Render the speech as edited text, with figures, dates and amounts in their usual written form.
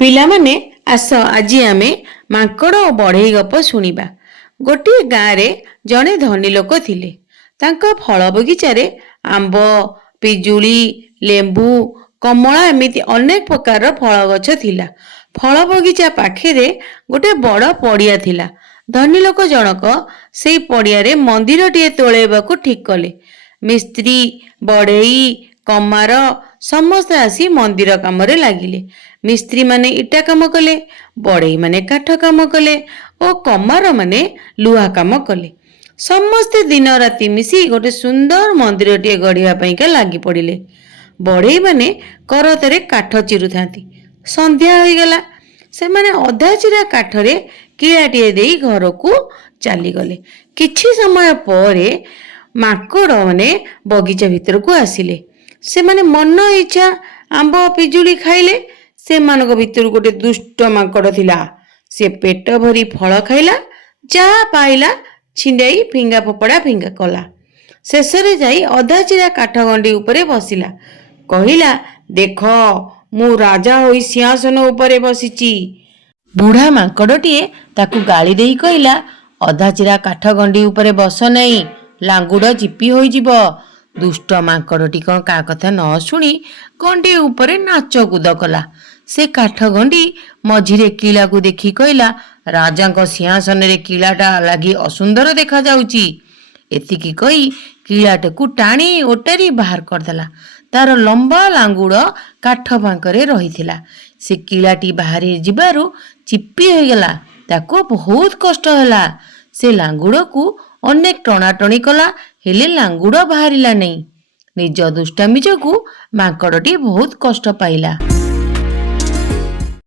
ପିଲାମାନେ ଆସ ଆଜି ଆମେ ମାଙ୍କଡ଼ ଓ ବଢ଼େଇ ଗପ ଶୁଣିବା। ଗୋଟିଏ ଗାଁରେ ଜଣେ ଧନୀ ଲୋକ ଥିଲେ। ତାଙ୍କ ଫଳ ବଗିଚାରେ ଆମ୍ବ, ପିଜୁଳି, ଲେମ୍ବୁ, କମଳା ଏମିତି ଅନେକ ପ୍ରକାରର ଫଳ ଗଛ ଥିଲା। ଫଳ ବଗିଚା ପାଖରେ ଗୋଟେ ବଡ଼ ପଡ଼ିଆ ଥିଲା। ଧନୀ ଲୋକ ଜଣକ ସେଇ ପଡ଼ିଆରେ ମନ୍ଦିରଟିଏ ତୋଳେଇବାକୁ ଠିକ୍ କଲେ। ମିସ୍ତ୍ରୀ, ବଢ଼େଇ, କମାର ସମସ୍ତେ ଆସି ମନ୍ଦିର କାମରେ ଲାଗିଲେ। ମିସ୍ତ୍ରୀମାନେ ଇଟା କାମ କଲେ, ବଢ଼େଇମାନେ କାଠ କାମ କଲେ ଓ କମାରମାନେ ଲୁହା କାମ କଲେ। ସମସ୍ତେ ଦିନ ରାତି ମିଶି ଗୋଟେ ସୁନ୍ଦର ମନ୍ଦିରଟିଏ ଗଢ଼ିବା ପାଇଁକା ଲାଗି ପଡ଼ିଲେ। ବଢ଼େଇମାନେ କରତରେ କାଠ ଚିରୁଥାନ୍ତି। ସନ୍ଧ୍ୟା ହୋଇଗଲା। ସେମାନେ ଅଧା ଚିରା କାଠରେ କିଳାଟିଏ ଦେଇ ଘରକୁ ଚାଲିଗଲେ। କିଛି ସମୟ ପରେ ମାଙ୍କଡ଼ମାନେ ବଗିଚା ଭିତରକୁ ଆସିଲେ। ସେମାନେ ମନ ଇଚ୍ଛା ଆମ୍ବ, ପିଜୁଳି ଖାଇଲେ। ସେମାନଙ୍କ ଭିତରୁ ଗୋଟେ ଦୁଷ୍ଟ ମାଙ୍କଡ଼ ଥିଲା। ସେ ପେଟ ଭରି ଫଳ ଖାଇଲା, ଯାହା ପାଇଲା ଛିଣ୍ଡାଇ ଫିଙ୍ଗା ଫୋପଡ଼ା ଫିଙ୍ଗା କଲା। ଶେଷରେ ଯାଇ ଅଧା ଚିରା କାଠ ଗଣ୍ଡି ଉପରେ ବସିଲା। କହିଲା, ଦେଖ, ମୁଁ ରାଜା ହୋଇ ସିଂହାସନ ଉପରେ ବସିଛି। ବୁଢ଼ା ମାଙ୍କଡ଼ଟିଏ ତାକୁ ଗାଳି ଦେଇ କହିଲା, ଅଧା ଚିରା କାଠ ଗଣ୍ଡି ଉପରେ ବସ ନାହିଁ, ଲାଙ୍ଗୁଡ଼ ଚିପି ହୋଇଯିବ। ଦୁଷ୍ଟ ମାଙ୍କଡ଼ଟି କ'ଣ କାହା କଥା ନ ଶୁଣି ଗଣ୍ଡି ଉପରେ ନାଚ କୁଦ କଲା। ସେ କାଠ ଗଣ୍ଡି ମଝିରେ କିଳାକୁ ଦେଖି କହିଲା, ରାଜାଙ୍କ ସିଂହାସନରେ କିଳାଟା ଲାଗି ଅସୁନ୍ଦର ଦେଖାଯାଉଛି। ଏତିକି କହି କିଳାଟାକୁ ଟାଣି ଓଟାରି ବାହାର କରିଦେଲା। ତାର ଲମ୍ବା ଲାଙ୍ଗୁଡ଼ କାଠ ଫାଙ୍କରେ ରହିଥିଲା। ସେ କିଳାଟି ବାହାରି ଯିବାରୁ ଚିପି ହୋଇଗଲା। ତାକୁ ବହୁତ କଷ୍ଟ ହେଲା। ସେ ଲାଙ୍ଗୁଡ଼କୁ ଅନେକ ଟଣାଟଣି କଲା, ହେଲେ ଲାଙ୍ଗୁଡ଼ ବାହାରିଲା ନାହିଁ। ନିଜ ଦୁଷ୍ଟାମି ଯୋଗୁଁ ମାଙ୍କଡ଼ଟି ବହୁତ କଷ୍ଟ ପାଇଲା।